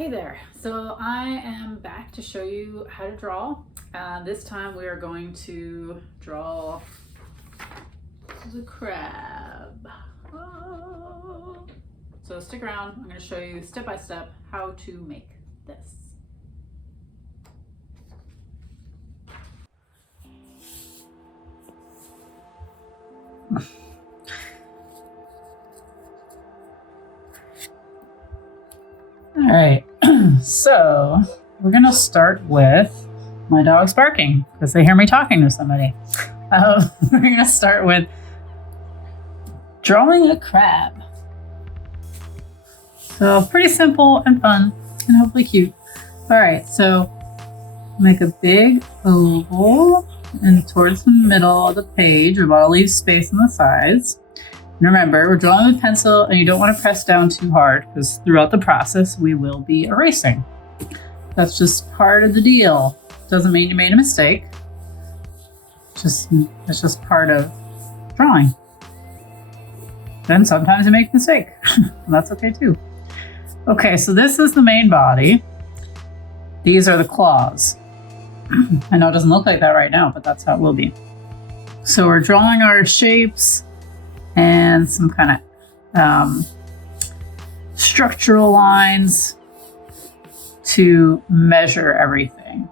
Hey there, so I am back to show you how to draw. This time we are going to draw the crab. Oh. So stick around, I'm going to show you step by step how to make this. All right, so we're gonna start with my dog's barking because they hear me talking to somebody. We're gonna start with drawing a crab. So pretty simple and fun and hopefully cute. All right, so make a big oval and towards the middle of the page. We want to leave space on the sides. And remember, we're drawing with pencil and you don't want to press down too hard because throughout the process, we will be erasing. That's just part of the deal. Doesn't mean you made a mistake. It's just part of drawing. Then sometimes you make a mistake. That's okay too. Okay, so this is the main body. These are the claws. I know it doesn't look like that right now, but that's how it will be. So we're drawing our shapes and some kind of structural lines to measure everything.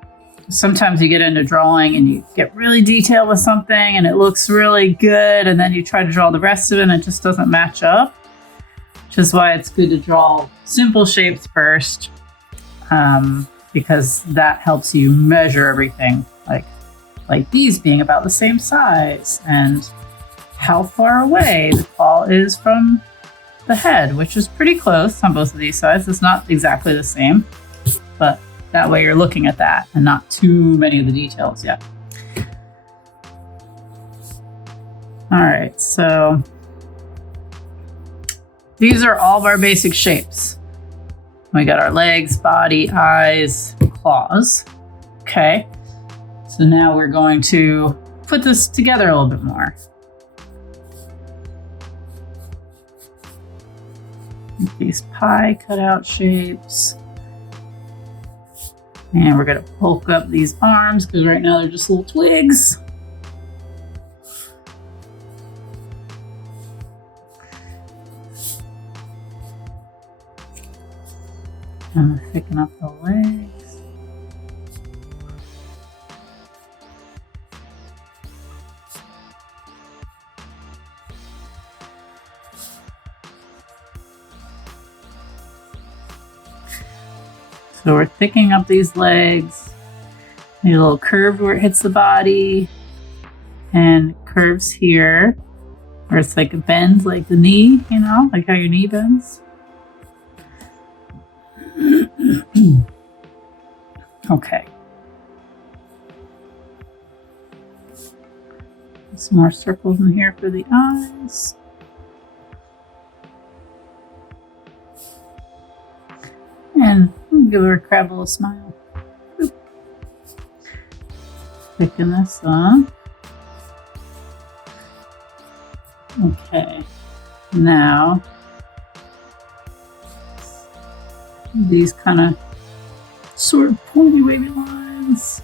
Sometimes you get into drawing and you get really detailed with something and it looks really good, and then you try to draw the rest of it and it just doesn't match up, which is why it's good to draw simple shapes first, because that helps you measure everything, like these being about the same size and how far away the claw is from the head, which is pretty close on both of these sides. It's not exactly the same, but that way you're looking at that and not too many of the details yet. All right, so these are all of our basic shapes. We got our legs, body, eyes, claws. Okay, so now we're going to put this together a little bit more. These pie cutout shapes. And we're gonna bulk up these arms because right now they're just little twigs. And thicken up the legs. So we're thickening up these legs. Maybe a little curve where it hits the body, and curves here, where it's like a bend, like the knee, you know, like how your knee bends. Okay. Some more circles in here for the eyes. And give her a crab little smile. Boop. Thicken this up. Okay. Now, these kind of sort of pointy wavy lines.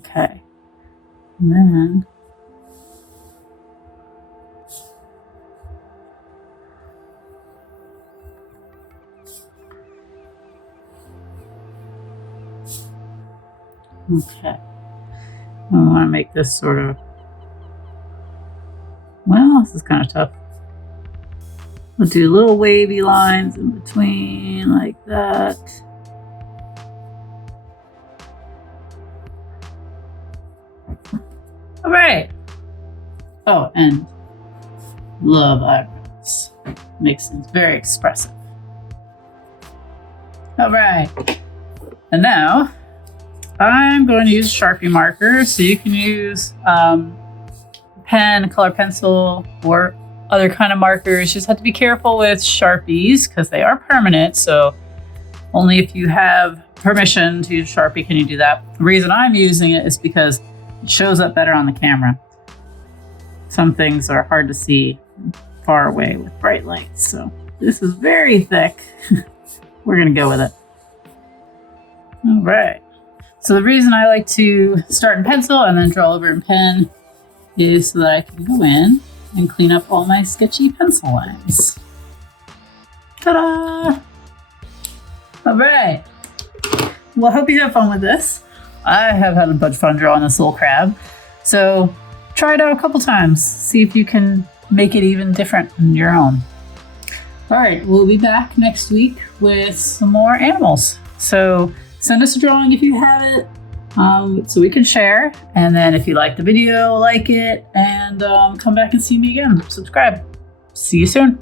Okay, and then okay, I want to make this sort of, well, this is kind of tough. We'll do little wavy lines in between like that. All right. Oh, and love eyebrows. Makes things very expressive. All right. And now I'm going to use Sharpie marker. So you can use pen, color pencil, or other kind of markers. Just have to be careful with Sharpies because they are permanent. So only if you have permission to use Sharpie can you do that. The reason I'm using it is because it shows up better on the camera. Some things are hard to see far away with bright lights. So this is very thick. We're going to go with it. All right. So the reason I like to start in pencil and then draw over in pen is so that I can go in and clean up all my sketchy pencil lines. Ta-da! All right. Well, I hope you have fun with this. I have had a bunch of fun drawing this little crab. So try it out a couple times. See if you can make it even different than your own. All right, we'll be back next week with some more animals. So send us a drawing if you have it, so we can share. And then if you like the video, like it, and come back and see me again. Subscribe. See you soon.